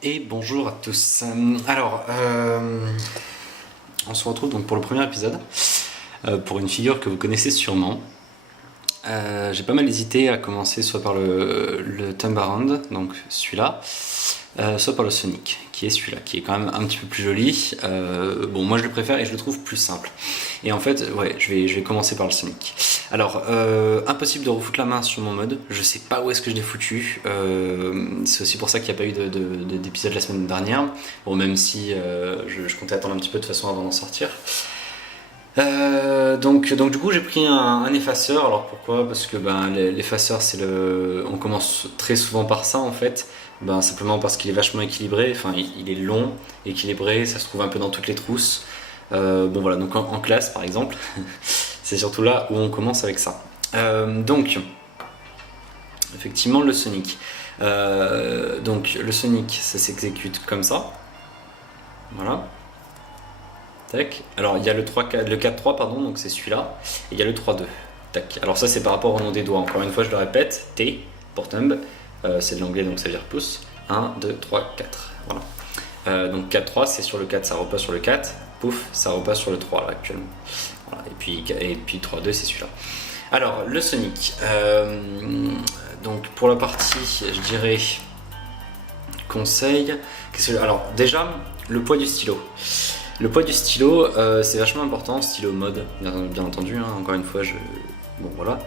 Et bonjour à tous. On se retrouve donc pour le premier épisode, pour une figure que vous connaissez sûrement. J'ai pas mal hésité à commencer soit par le Tomb Around, donc celui-là, soit par le Sonic, qui est celui-là, qui est quand même un petit peu plus joli. Bon, moi je le préfère et je le trouve plus simple. Et en fait, ouais, je vais commencer par le Sonic. Alors, impossible de refoutre la main sur mon mode, je sais pas où est-ce que je l'ai foutu, c'est aussi pour ça qu'il n'y a pas eu d'épisode la semaine dernière, bon, même si je comptais attendre un petit peu de toute façon avant d'en sortir. Donc du coup j'ai pris un effaceur. Alors pourquoi? Parce que l'effaceur on commence très souvent par ça en fait. Simplement parce qu'il est vachement équilibré, enfin il est long, équilibré, ça se trouve un peu dans toutes les trousses. Bon voilà, donc en classe par exemple, c'est surtout là où on commence avec ça. Donc effectivement le Sonic. Donc le Sonic ça s'exécute comme ça. Voilà. Tac. Alors il y a le 4-3 pardon, donc c'est celui-là. Et il y a le 3-2. Tac. Alors ça c'est par rapport au nom des doigts. Encore une fois je le répète. T pour thumb. C'est de l'anglais donc ça veut dire pouce. 1, 2, 3, 4. Voilà. Donc 4-3 c'est sur le 4, ça repasse sur le 4. Pouf, ça repasse sur le 3 là actuellement. Voilà. Et puis 3-2 c'est celui-là. Alors le Sonic. Donc pour la partie je dirais conseil. Alors déjà le poids du stylo. Le poids du stylo, c'est vachement important, stylo mode, bien entendu, hein, encore une fois, bon voilà.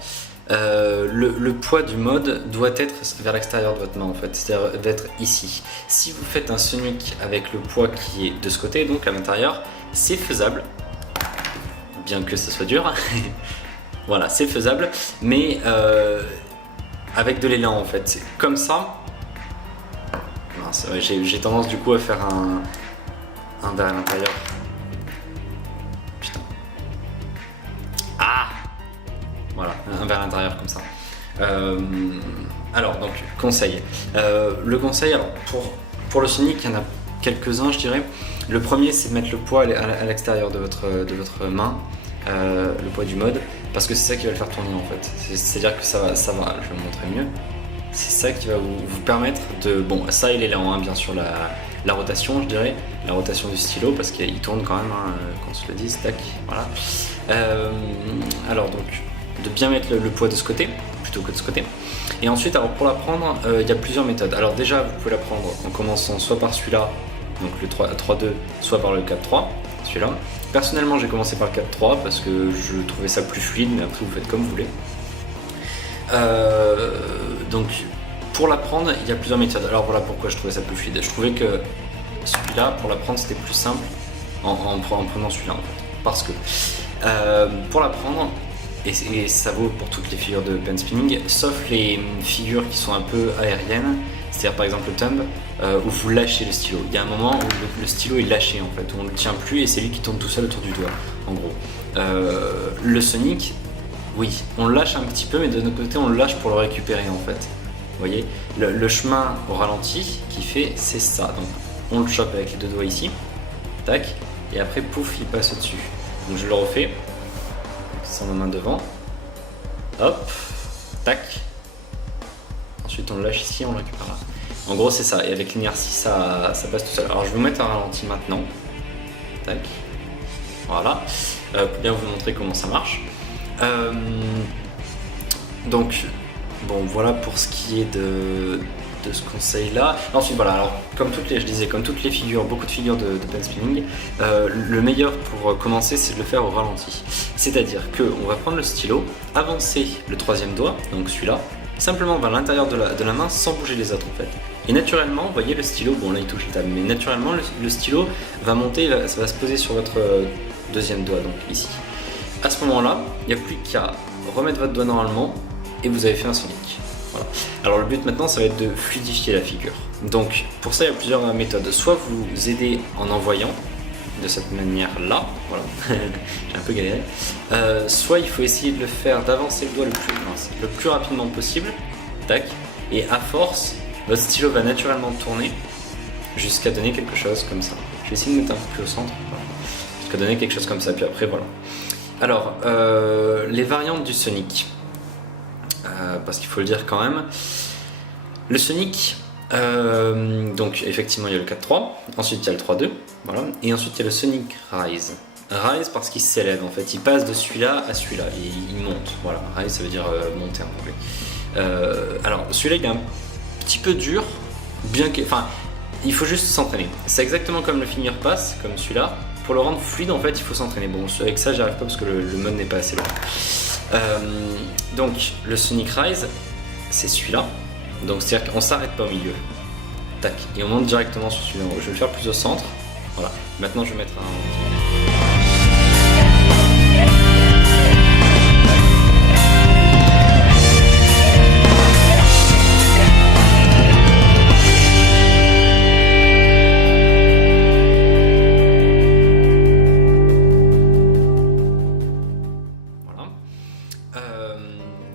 Le poids du mode doit être vers l'extérieur de votre main en fait, c'est-à-dire d'être ici. Si vous faites un Sonic avec le poids qui est de ce côté, donc à l'intérieur, c'est faisable, bien que ce soit dur. Voilà, c'est faisable, mais avec de l'élan en fait. Comme ça, j'ai tendance du coup à faire un vers l'intérieur. Putain. Ah. Voilà, un vers l'intérieur comme ça. Alors donc conseil. Le conseil, alors pour le Sonic, il y en a quelques-uns je dirais. Le premier c'est de mettre le poids à l'extérieur de votre main, le poids du mode, parce que c'est ça qui va le faire tourner en fait. C'est-à-dire que ça va, je vais vous montrer mieux. C'est ça qui va vous permettre de... Bon, ça il est là, hein, bien sûr, la rotation, je dirais, la rotation du stylo, parce qu'il tourne quand même, hein, qu'on se le dise, tac, voilà. Alors donc, de bien mettre le poids de ce côté, plutôt que de ce côté. Et ensuite, alors pour la prendre, il y a plusieurs méthodes. Alors déjà, vous pouvez la prendre en commençant soit par celui-là, donc le 3-2, soit par le 4-3, celui-là. Personnellement, j'ai commencé par le 4-3 parce que je trouvais ça plus fluide, mais après vous faites comme vous voulez. Donc pour la prendre il y a plusieurs méthodes. Alors voilà pourquoi je trouvais ça plus fluide. Je trouvais que celui-là pour la prendre c'était plus simple en prenant celui-là en fait. Parce que pour la prendre, et ça vaut pour toutes les figures de pen spinning, sauf les figures qui sont un peu aériennes, c'est-à-dire par exemple le thumb, où vous lâchez le stylo. Il y a un moment où le stylo est lâché en fait, où on ne le tient plus et c'est lui qui tourne tout seul autour du doigt en gros. Le Sonic, oui, on le lâche un petit peu, mais de notre côté, on le lâche pour le récupérer en fait. Vous voyez, le chemin au ralenti qui fait, c'est ça. Donc, on le chope avec les deux doigts ici, tac, et après, pouf, il passe au-dessus. Donc, je le refais, sans ma main devant, hop, tac. Ensuite, on le lâche ici, on le récupère là. En gros, c'est ça. Et avec l'inertie, ça passe tout seul. Alors, je vais vous mettre un ralenti maintenant, tac, voilà, pour bien vous montrer comment ça marche. Donc bon voilà pour ce qui est de ce conseil là. Ensuite voilà, alors comme toutes les figures, beaucoup de figures de pen spinning, le meilleur pour commencer c'est de le faire au ralenti. C'est-à-dire qu'on va prendre le stylo, avancer le troisième doigt, donc celui-là, simplement vers l'intérieur de la main sans bouger les autres en fait. Et naturellement, vous voyez le stylo, bon là il touche la table, mais naturellement le stylo va monter, ça va se poser sur votre deuxième doigt, donc ici. À ce moment-là, il n'y a plus qu'à remettre votre doigt normalement et vous avez fait un Sonic. Voilà. Alors le but maintenant, ça va être de fluidifier la figure. Donc pour ça, il y a plusieurs méthodes. Soit vous aidez en envoyant de cette manière-là, voilà, j'ai un peu galéré. Soit il faut essayer de le faire, d'avancer le doigt le plus rapidement possible, tac, et à force, votre stylo va naturellement tourner jusqu'à donner quelque chose comme ça. Je vais essayer de mettre un peu plus au centre, voilà. Jusqu'à donner quelque chose comme ça, puis après voilà. Alors, les variantes du Sonic, parce qu'il faut le dire quand même, le Sonic, Donc effectivement il y a le 4-3, ensuite il y a le 3-2, voilà, et ensuite il y a le Sonic Rise. Rise parce qu'il s'élève en fait, il passe de celui-là à celui-là, et il monte, voilà, Rise ça veut dire monter en anglais. Alors celui-là il est un petit peu dur, bien que, enfin, il faut juste s'entraîner. C'est exactement comme le Finger Pass, comme celui-là. Pour le rendre fluide en fait il faut s'entraîner. Bon avec ça j'y arrive pas parce que le mode n'est pas assez long. Donc le Sonic Rise c'est celui-là. Donc c'est-à-dire qu'on s'arrête pas au milieu. Tac. Et on monte directement sur celui-là. Je vais le faire plus au centre. Voilà. Maintenant je vais mettre un...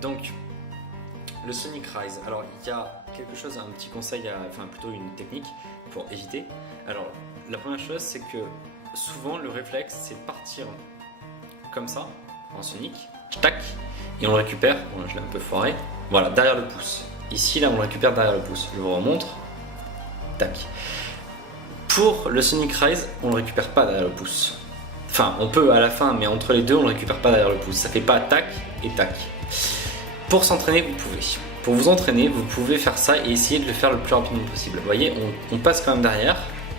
Donc, le Sonic Rise, alors il y a quelque chose, un petit conseil, enfin plutôt une technique pour éviter. Alors, la première chose, c'est que souvent le réflexe, c'est de partir comme ça, en Sonic, tac, et on le récupère, bon, je l'ai un peu foiré, voilà, derrière le pouce. Ici, là, on le récupère derrière le pouce. Je vous remontre, tac. Pour le Sonic Rise, on le récupère pas derrière le pouce. Enfin, on peut à la fin, mais entre les deux, on ne le récupère pas derrière le pouce. Ça fait pas tac et tac. Pour s'entraîner, vous pouvez. Pour vous entraîner, vous pouvez faire ça et essayer de le faire le plus rapidement possible. Vous voyez, on passe quand même derrière.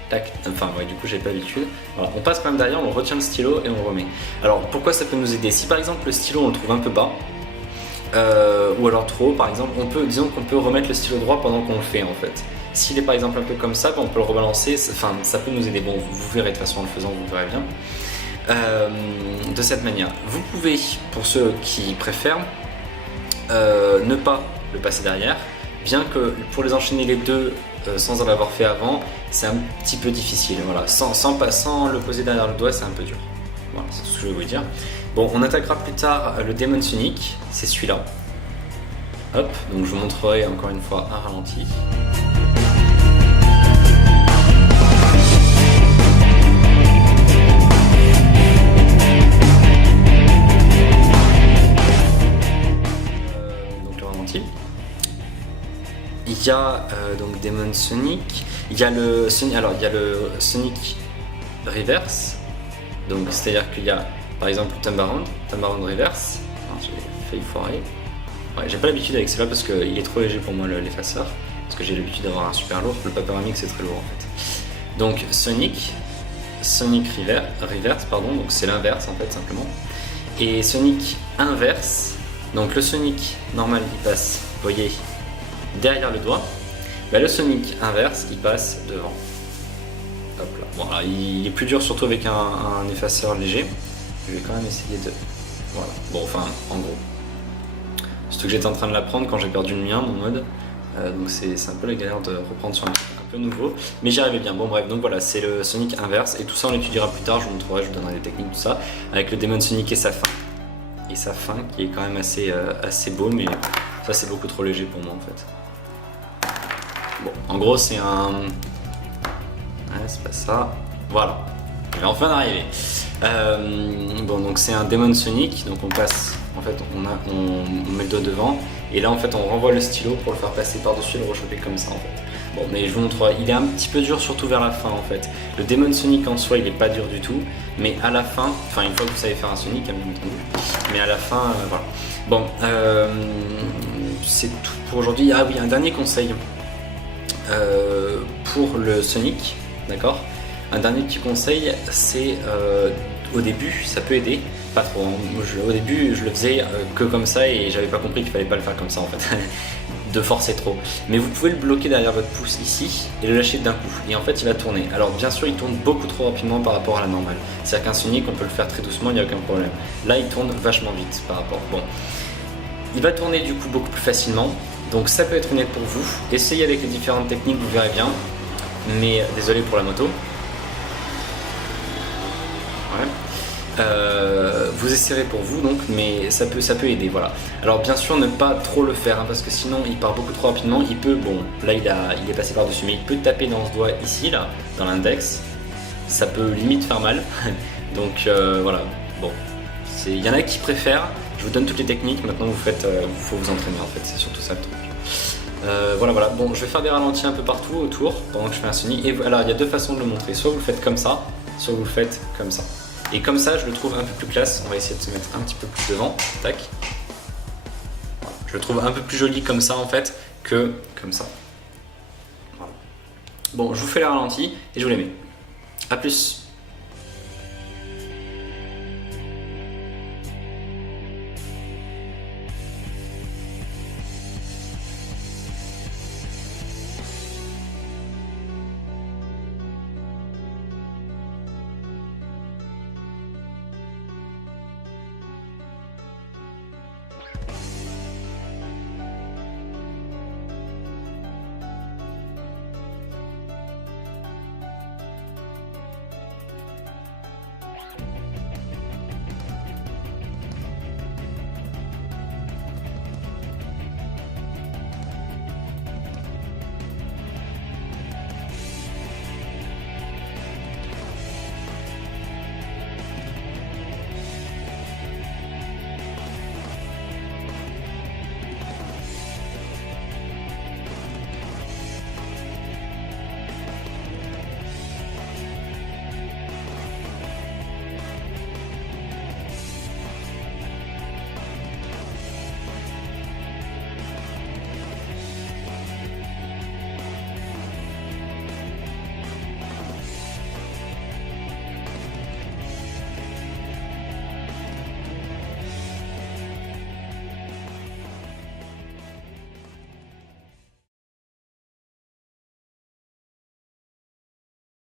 Tac. Enfin, ouais, du coup, j'ai pas l'habitude. Voilà, on passe quand même derrière, on retient le stylo et on le remet. Alors, pourquoi ça peut nous aider? Si par exemple le stylo, on le trouve un peu bas, ou alors trop haut, par exemple, disons qu'on peut remettre le stylo droit pendant qu'on le fait en fait. S'il est par exemple un peu comme ça, on peut le rebalancer. Enfin, ça peut nous aider. Bon, vous verrez de toute façon en le faisant, vous verrez bien. De cette manière. Vous pouvez, pour ceux qui préfèrent, ne pas le passer derrière, bien que pour les enchaîner les deux sans en avoir fait avant, c'est un petit peu difficile. Voilà. Sans le poser derrière le doigt, c'est un peu dur. Voilà, c'est tout ce que je vais vous dire. Bon, on attaquera plus tard le Demon Sonic, c'est celui-là. Hop, donc je vous montrerai encore une fois un ralenti. Il y a donc Demon Sonic, il y a le Sonic Reverse, donc c'est-à-dire qu'il y a par exemple Thunderbound Reverse. J'ai failli foirer. Ouais, j'ai pas l'habitude avec celui-là parce qu'il est trop léger pour moi l'effaceur, parce que j'ai l'habitude d'avoir un super lourd. Le Paperamic c'est très lourd en fait. Donc Sonic Reverse, pardon, donc c'est l'inverse en fait simplement. Et Sonic Inverse, donc le Sonic normal il passe, vous voyez, derrière le doigt, bah, le Sonic inverse il passe devant. Hop là. Bon, alors, il est plus dur surtout avec un effaceur léger. Je vais quand même essayer de... Voilà. Bon, enfin, en gros. Surtout que j'étais en train de l'apprendre quand j'ai perdu le mien, mon mode. Donc c'est un peu la galère de reprendre sur un peu nouveau. Mais j'y arrivais bien. Bon bref, donc voilà, c'est le Sonic inverse. Et tout ça on l'étudiera plus tard, je vous montrerai, je vous donnerai des techniques, tout ça. Avec le Demon Sonic et sa fin. Et sa fin qui est quand même assez beau, mais ça c'est beaucoup trop léger pour moi en fait. Bon, en gros c'est un... Ouais, c'est pas ça. Voilà, je vais enfin arriver. Bon, donc c'est un Demon Sonic, donc on passe, en fait on met le doigt devant, et là en fait on renvoie le stylo pour le faire passer par-dessus et le rechoper comme ça en fait. Bon, mais je vous montre, il est un petit peu dur surtout vers la fin en fait. Le Demon Sonic en soi il est pas dur du tout, mais à la fin, enfin une fois que vous savez faire un Sonic, bien entendu, mais à la fin, voilà. Bon, c'est tout pour aujourd'hui. Ah oui, un dernier conseil pour le Sonic, d'accord. Un dernier petit conseil, c'est au début, ça peut aider, pas trop. Hein. Au début, je le faisais que comme ça et j'avais pas compris qu'il fallait pas le faire comme ça en fait, de forcer trop. Mais vous pouvez le bloquer derrière votre pouce ici et le lâcher d'un coup. Et en fait, il va tourner. Alors bien sûr, il tourne beaucoup trop rapidement par rapport à la normale. C'est-à-dire qu'un Sonic, on peut le faire très doucement, il n'y a aucun problème. Là, il tourne vachement vite par rapport. Bon, il va tourner du coup beaucoup plus facilement. Donc ça peut être une aide pour vous. Essayez avec les différentes techniques, vous verrez bien. Mais désolé pour la moto. Vous essayerez pour vous donc, mais ça peut aider, voilà. Alors bien sûr ne pas trop le faire hein, parce que sinon il part beaucoup trop rapidement. Il peut, bon là il est passé par dessus, mais il peut taper dans ce doigt ici là, dans l'index. Ça peut limite faire mal. Donc voilà, bon, il y en a qui préfèrent. Je vous donne toutes les techniques. Maintenant vous faites, faut vous entraîner en fait, c'est surtout ça le truc. Voilà, voilà. Bon, je vais faire des ralentis un peu partout autour pendant que je fais un sunny. Et voilà, il y a deux façons de le montrer. Soit vous le faites comme ça, soit vous le faites comme ça. Et comme ça, je le trouve un peu plus classe. On va essayer de se mettre un petit peu plus devant. Tac. Voilà. Je le trouve un peu plus joli comme ça en fait que comme ça. Voilà. Bon, je vous fais les ralentis et je vous les mets. A plus.